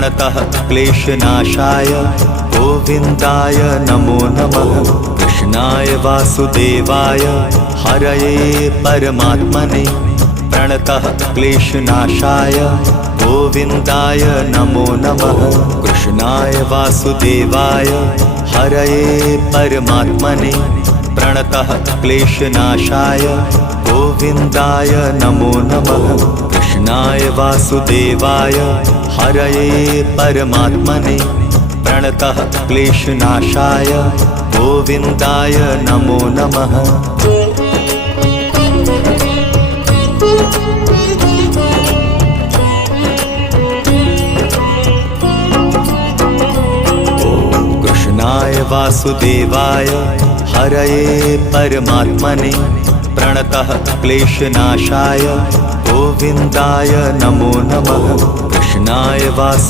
प्रणतः क्लेशनाशाय गोविन्दाय नमो नमः। कृष्णाय वासुदेवाय हरये परमात्मने प्रणतः क्लेशनाशाय गोविन्दाय नमो नमः। कृष्णाय वासुदेवाय हरये परमात्मने प्रणतः क्लेशनाशाय गोविन्दाय नमो नमः। कृष्णाय वासुदेवाय हरये परमात्मने प्रणतः क्लेशनाशाय गोविन्दाय नमो नमः। कृष्णाय वासुदेवाय हरये परमात्मने प्रणतः क्लेशनाशाय गोविन्दाय नमो नमः। कृष्णाय वासु